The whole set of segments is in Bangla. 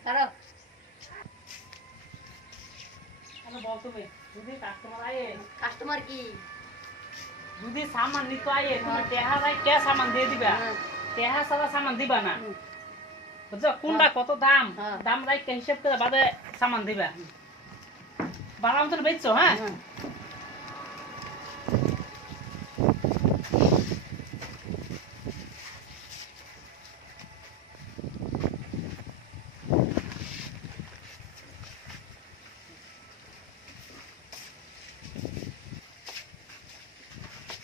খারাপ আমি বল তুমি যদি কাস্টমার আয়ে কাস্টমার কি যদি সামান নিতে আয়ে তুমি টেহা ভাই কে সামান দিয়ে দিবা টেহা সারা সামান দিবা না বুঝছো কোনটা কত দাম দাম রাইকে হিসাব করে বাদে সামান দিবা বাংলা মতন বেচছো হ্যাঁ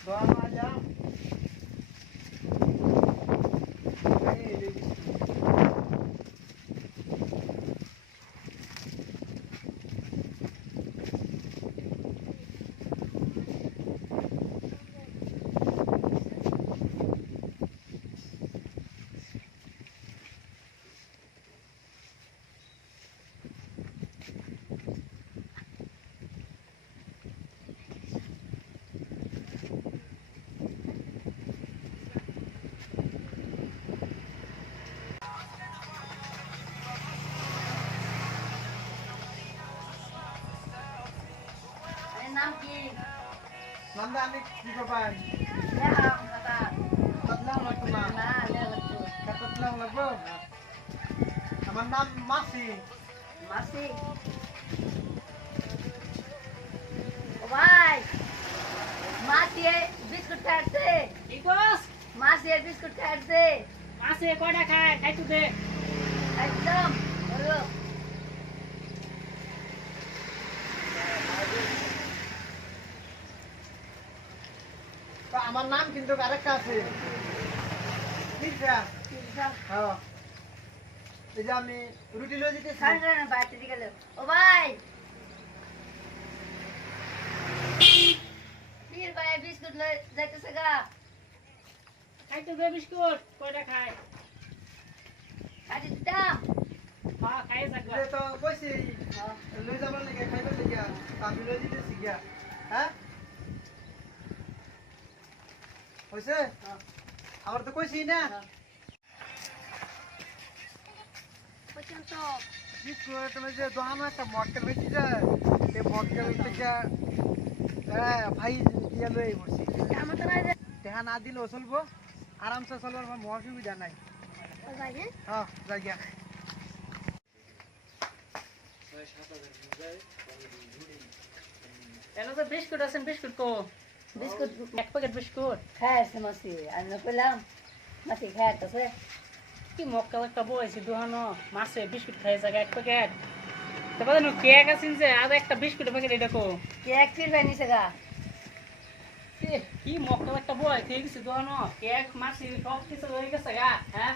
दोनों आ जाओ নাম কি नंदा आम्ही किती पाय লেহাম দাদা कतला लागतो ना না লে লাগতো कतला लागतो আমার নাম মাসি মাসি ও ভাই মাসি বিস্কুট খাচ্ছে ইকোস মাসি বিস্কুট খাচ্ছে মাসে কয়টা খায় খাইতে দে একদম বলো তো আমার নাম কিন্তু আরেকটা আছে পিজ্জা হ্যাঁ এই যে আমি রুটি লয়ে যেতেছি খান না বাইতে দিকে গেল ও ভাই পীর ভাই বিস্কুট লয়ে যাইতেছে গা খাইতে দে বিস্কুট কয়টা খায় কাটি দিতাম হ্যাঁ খাই যাকবা যে তো কইছি লই যাবার লাগে খাইবার লাগে আমি লয়ে যেতেছি গিয়া হ্যাঁ হইছে আমার তো কইছি না পর্যন্ত বিস্কুট তুমি যে দোকানে একটা মক্কেল বেশি যায় এই মক্কেল থেকে ভাই দিয়া লই বসছি আমার তো নাই টেহা না দিলেও চলবো আরামসে চলবার কোনো অসুবিধা নাই ভাই হ্যাঁ জায়গা এলো তো বিস্কুট আছে বিস্কুট কো বিস্কুট এক প্যাকেট বিস্কুট খাইছে মাসি আমি না কইলাম মাসি খাইতেছে কি মক্কেল একটা বইছি দোহানো মাসে বিস্কুট খাই জায়গা এক প্যাকেট তারপরে নো কেক আছেন যে আর একটা বিস্কুট প্যাকেট এটা কো কেক ফির ভাই নিছে গা কি মক্কেল একটা বই ঠিক আছে দোহানো কেক মাসি সব কিছু হয়ে গেছে গা হ্যাঁ